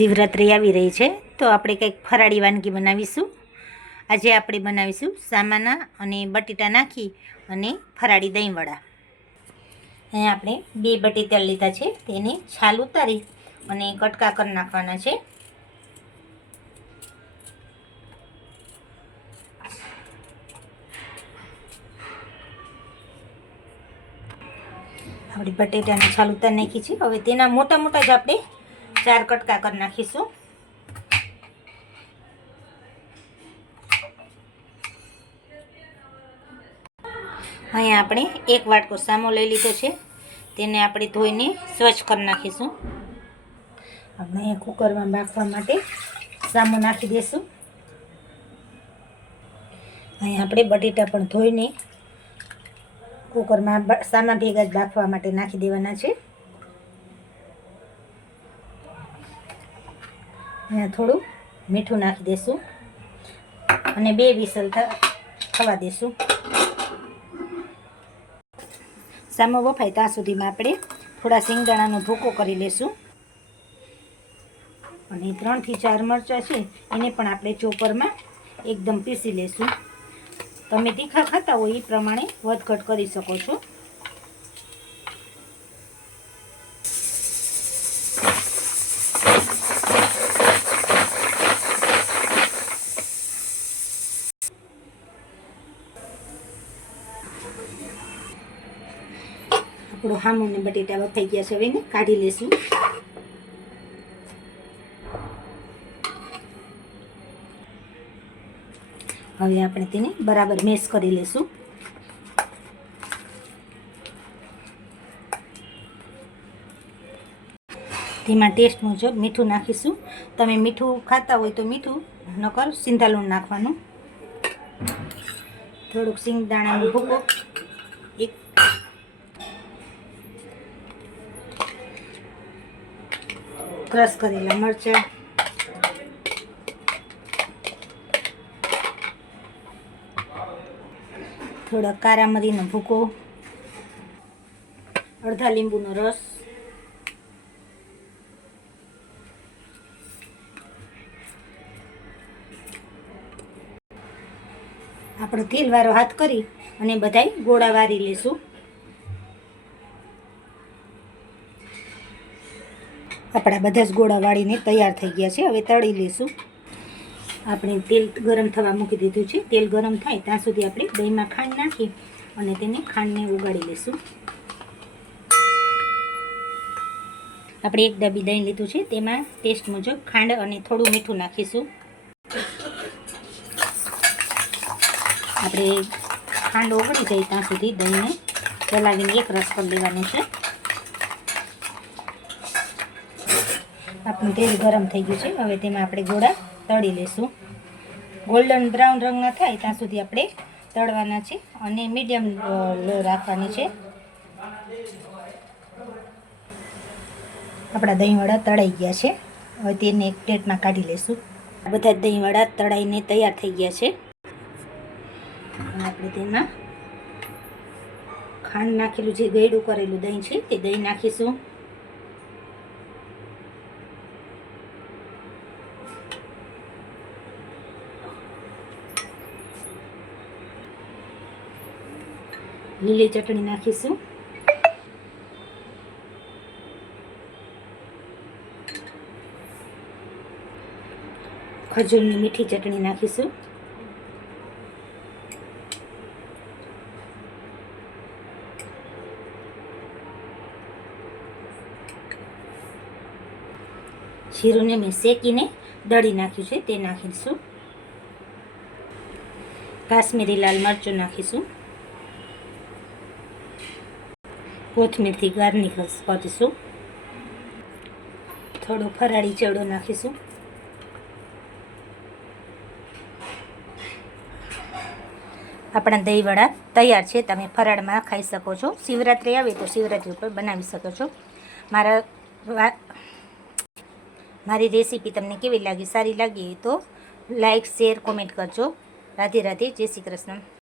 શિવરાત્રિ આવી રહી છે તો આપણે કંઈક ફરાળી વાનગી બનાવીશું. આજે આપણે બનાવીશું સામાના અને બટેટા નાખી અને ફરાળી દહીંવડા. અહીંયા આપણે 2 બટેટા લીધા છે, તેને છાલ ઉતારી અને કટકા કરી નાખવાના છે. આપણે બટેટાની છાલ ઉતારી નાખી છે. હવે તેના મોટા મોટા જ આપણે 4 કટકા કરી નાખીશું. અહીંયા આપણે 1 વાટકો સામો લઈ લીધો છે, તેને આપણે ધોઈને સ્વચ્છ કરી નાખીશું. આપણે કુકરમાં બાફવા માટે સામો નાખી દઈશું. અહીંયા આપણે બટેટા પણ ધોઈને કુકરમાં સામા ભેગા જ બાફવા માટે નાખી દેવાના છે. અહીંયા થોડું મીઠું નાખી દઈશું અને 2 વિસલ થવા દઈશું. સામો બફાય ત્યાં સુધીમાં આપણે થોડા સિંગદાણાનો ભૂકો કરી લઈશું. અને 3 થી 4 મરચાં છે, એને પણ આપણે ચોપરમાં એકદમ પીસી લઈશું. તમે તીખા ખાતા હોય એ પ્રમાણે વધઘટ કરી શકો છો. આપણો હામો ને બટેટા બફાઈ ગયા છે, હવે એને કાઢી લઈશું. હવે આપણે તેને બરાબર મેશ કરી લઈશું. તેમાં ટેસ્ટ મુજબ મીઠું નાખીશું. તમે મીઠું ખાતા હોય તો મીઠું, નકર સિંધાલુણ નાખવાનું. થોડુંક સિંગદાણાનો ભૂકો, એક ક્રશ કરેલા મરચાં, થોડા કારા મરીનો ભૂકો, અડધા લીંબુનો રસ, આપણે તેલવાળો હાથ કરી અને બધાય ગોળા વારી લઈશું. આપણા બધા જ ગોળા વાળીને તૈયાર થઈ ગયા છે. હવે તળી લઈશું. આપણે તેલ ગરમ થવા મૂકી દીધું છે. તેલ ગરમ થાય ત્યાં સુધી આપણે દહીંમાં ખાંડ નાખી અને તેને ખાંડને ઉગાડી લઈશું. આપણે 1 ડબ્બી દહીં લીધું છે, તેમાં ટેસ્ટ મુજબ ખાંડ અને થોડું મીઠું નાખીશું. આપણે ખાંડ ઓગળી જાય ત્યાં સુધી દહીંને ચલાવીને એક રસ કરી લેવાનું છે. આપણું તેલ ગરમ થઈ ગયું છે. હવે તેમાં આપણે ગોળા તળી લઈશું. ગોલ્ડન બ્રાઉન રંગના થાય ત્યાં સુધી આપણે તળવાના છે અને મીડિયમ લો રાખવાની છે. આપણા દહીંવડા તળાઈ ગયા છે. હવે તેને એક પ્લેટમાં કાઢી લઈશું. બધા જ દહીંવડા તળાઈને તૈયાર થઈ ગયા છે. આપણે તેમાં ખાંડ નાખેલું જે ગળ્યું કરેલું દહીં છે તે દહીં નાખીશું. લીલી ચટણી નાખીશું. ખજૂરની મીઠી ચટણી નાખીશું. જીરુંને મેં શેકીને દળી નાખ્યું છે, તે નાખીશું. કાશ્મીરી લાલ મરચું નાખીશું. કોથમીરથી ગાર્નિશ કરીશું. થોડો ફરાળી ચેવડો નાખીશું. આપણા દહીંવડા તૈયાર છે. તમે ફરાળમાં ખાઈ શકો છો. શિવરાત્રિ આવે તો શિવરાત્રિ ઉપર બનાવી શકો છો. મારી રેસીપી તમને કેવી લાગી? સારી લાગી તો લાઈક, શેર, કોમેન્ટ કરજો. રાધે રાધે. જય શ્રી કૃષ્ણ.